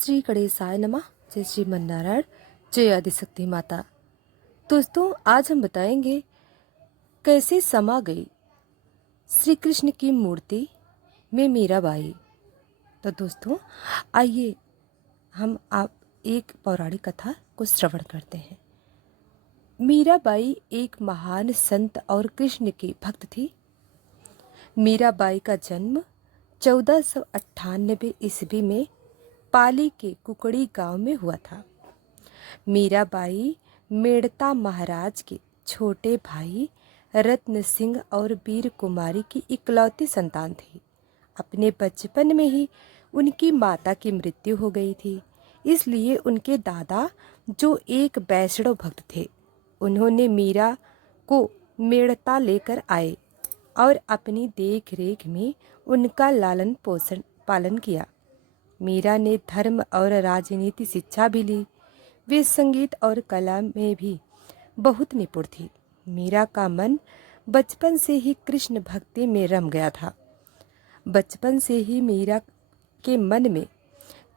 श्री गणेशाय नमः। जय श्रीमन्नारायण। जय आदिशक्ति माता। दोस्तों, आज हम बताएंगे कैसे समा गई श्री कृष्ण की मूर्ति में मीराबाई। तो दोस्तों, आइए हम आप एक पौराणिक कथा को श्रवण करते हैं। मीराबाई एक महान संत और कृष्ण की भक्त थी। मीराबाई का जन्म 1498 ईस्वी में पाली के कुकड़ी गांव में हुआ था। मीराबाई मेड़ता महाराज के छोटे भाई रत्न सिंह और वीर कुमारी की इकलौती संतान थी। अपने बचपन में ही उनकी माता की मृत्यु हो गई थी, इसलिए उनके दादा, जो एक वैष्णव भक्त थे, उन्होंने मीरा को मेड़ता लेकर आए और अपनी देख रेख में उनका लालन पोषण पालन किया। मीरा ने धर्म और राजनीति शिक्षा भी ली। वे संगीत और कला में भी बहुत निपुण थी। मीरा का मन बचपन से ही कृष्ण भक्ति में रम गया था। बचपन से ही मीरा के मन में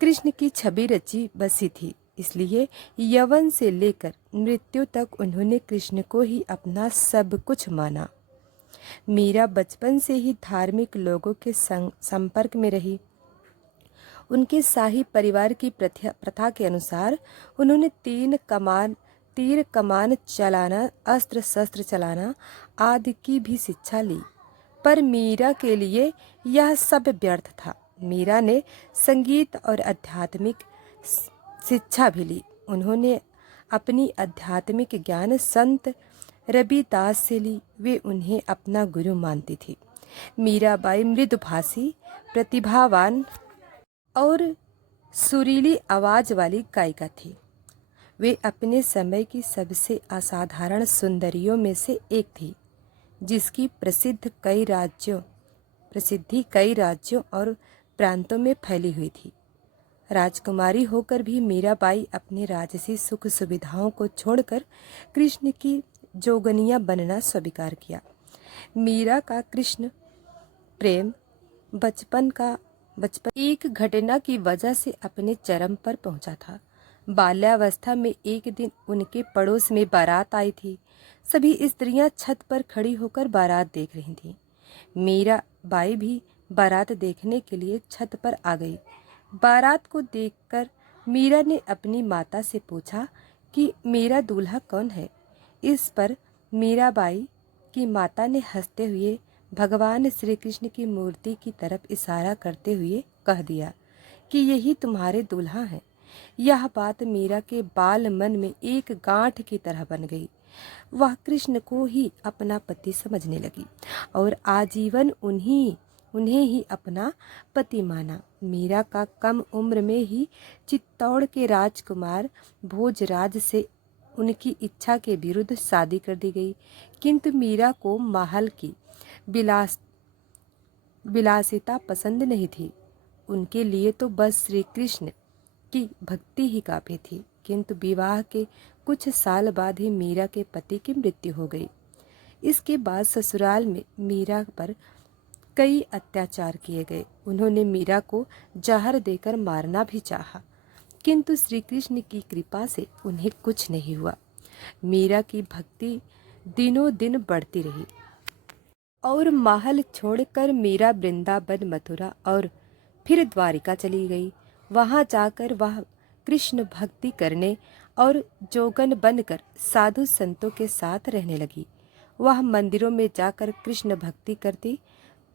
कृष्ण की छवि रची बसी थी, इसलिए यौवन से लेकर मृत्यु तक उन्होंने कृष्ण को ही अपना सब कुछ माना। मीरा बचपन से ही धार्मिक लोगों के संपर्क में रही। उनके शाही परिवार की प्रथा के अनुसार उन्होंने तीर कमान चलाना, अस्त्र शस्त्र चलाना आदि की भी शिक्षा ली, पर मीरा के लिए यह सब व्यर्थ था। मीरा ने संगीत और आध्यात्मिक शिक्षा भी ली। उन्होंने अपनी आध्यात्मिक ज्ञान संत रविदास से ली। वे उन्हें अपना गुरु मानती थी। मीराबाई मृदुभाषी, प्रतिभावान और सुरीली आवाज वाली गायिका थी। वे अपने समय की सबसे असाधारण सुंदरियों में से एक थी, जिसकी प्रसिद्धि कई राज्यों और प्रांतों में फैली हुई थी। राजकुमारी होकर भी मीराबाई अपने राजसी सुख सुविधाओं को छोड़कर कृष्ण की जोगनिया बनना स्वीकार किया। मीरा का कृष्ण प्रेम बचपन एक घटना की वजह से अपने चरम पर पहुंचा था। बाल्यावस्था में एक दिन उनके पड़ोस में बारात आई थी। सभी स्त्रियां छत पर खड़ी होकर बारात देख रही थीं। मीराबाई भी बारात देखने के लिए छत पर आ गई। बारात को देखकर मीरा ने अपनी माता से पूछा कि मेरा दूल्हा कौन है। इस पर मीराबाई की माता ने हंसते हुए भगवान श्री कृष्ण की मूर्ति की तरफ इशारा करते हुए कह दिया कि यही तुम्हारे दूल्हा हैं। यह बात मीरा के बाल मन में एक गांठ की तरह बन गई। वह कृष्ण को ही अपना पति समझने लगी और आजीवन उन्हें ही अपना पति माना। मीरा का कम उम्र में ही चित्तौड़ के राजकुमार भोजराज से उनकी इच्छा के विरुद्ध शादी कर दी गई, किंतु मीरा को महल की विलासिता पसंद नहीं थी। उनके लिए तो बस श्री कृष्ण की भक्ति ही काफी थी। किंतु विवाह के कुछ साल बाद ही मीरा के पति की मृत्यु हो गई। इसके बाद ससुराल में मीरा पर कई अत्याचार किए गए। उन्होंने मीरा को जहर देकर मारना भी चाहा, किंतु श्री कृष्ण की कृपा से उन्हें कुछ नहीं हुआ। मीरा की भक्ति दिनों दिन बढ़ती रही और महल छोड़कर मीरा वृंदावन, मथुरा और फिर द्वारिका चली गई। वहां जाकर वह कृष्ण भक्ति करने और जोगन बनकर साधु संतों के साथ रहने लगी। वह मंदिरों में जाकर कृष्ण भक्ति करती,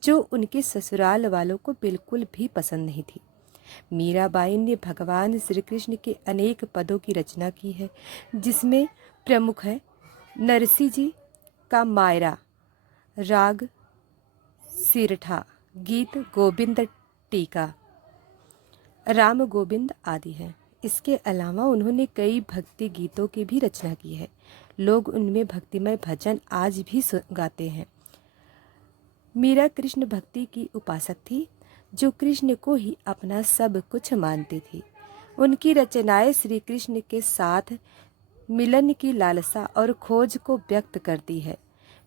जो उनके ससुराल वालों को बिल्कुल भी पसंद नहीं थी। मीराबाई ने भगवान श्री कृष्ण के अनेक पदों की रचना की है, जिसमें प्रमुख है नरसिंह जी का मायरा, राग सिरठा, गीत गोविंद टीका, राम गोविंद आदि हैं। इसके अलावा उन्होंने कई भक्ति गीतों की भी रचना की है। लोग उनमें भक्तिमय भजन आज भी गाते हैं। मीरा कृष्ण भक्ति की उपासक थी, जो कृष्ण को ही अपना सब कुछ मानती थी। उनकी रचनाएं श्री कृष्ण के साथ मिलन की लालसा और खोज को व्यक्त करती है।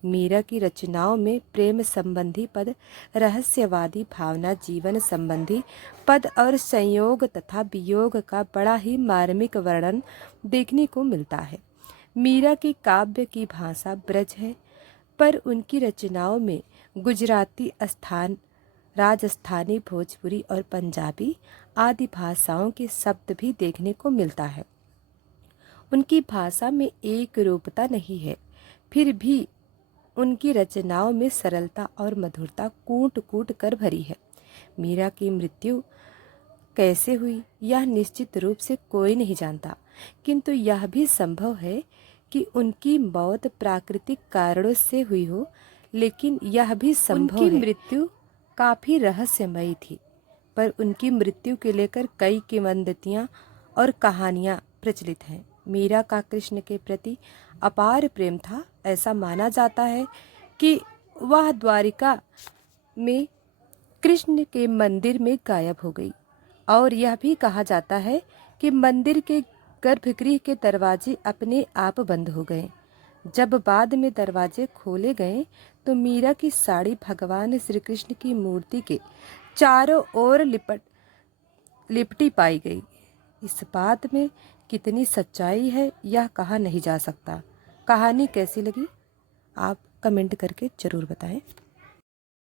मीरा की रचनाओं में प्रेम संबंधी पद, रहस्यवादी भावना, जीवन संबंधी पद और संयोग तथा वियोग का बड़ा ही मार्मिक वर्णन देखने को मिलता है। मीरा की काव्य की भाषा ब्रज है, पर उनकी रचनाओं में गुजराती, राजस्थानी, भोजपुरी और पंजाबी आदि भाषाओं के शब्द भी देखने को मिलता है। उनकी भाषा में एक रूपता नहीं है, फिर भी उनकी रचनाओं में सरलता और मधुरता कूट कूट कर भरी है। मीरा की मृत्यु कैसे हुई यह निश्चित रूप से कोई नहीं जानता, किंतु यह भी संभव है कि उनकी मौत प्राकृतिक कारणों से हुई हो, लेकिन यह भी संभव है उनकी मृत्यु काफ़ी रहस्यमयी थी। पर उनकी मृत्यु के लेकर कई किंवदंतियाँ और कहानियाँ प्रचलित हैं। मीरा का कृष्ण के प्रति अपार प्रेम था। ऐसा माना जाता है कि वह द्वारिका में कृष्ण के मंदिर में गायब हो गई, और यह भी कहा जाता है कि मंदिर के गर्भगृह के दरवाजे अपने आप बंद हो गए। जब बाद में दरवाजे खोले गए तो मीरा की साड़ी भगवान श्री कृष्ण की मूर्ति के चारों ओर लिपटी पाई गई। इस बात में कितनी सच्चाई है यह कहा नहीं जा सकता। कहानी कैसी लगी आप कमेंट करके ज़रूर बताएं।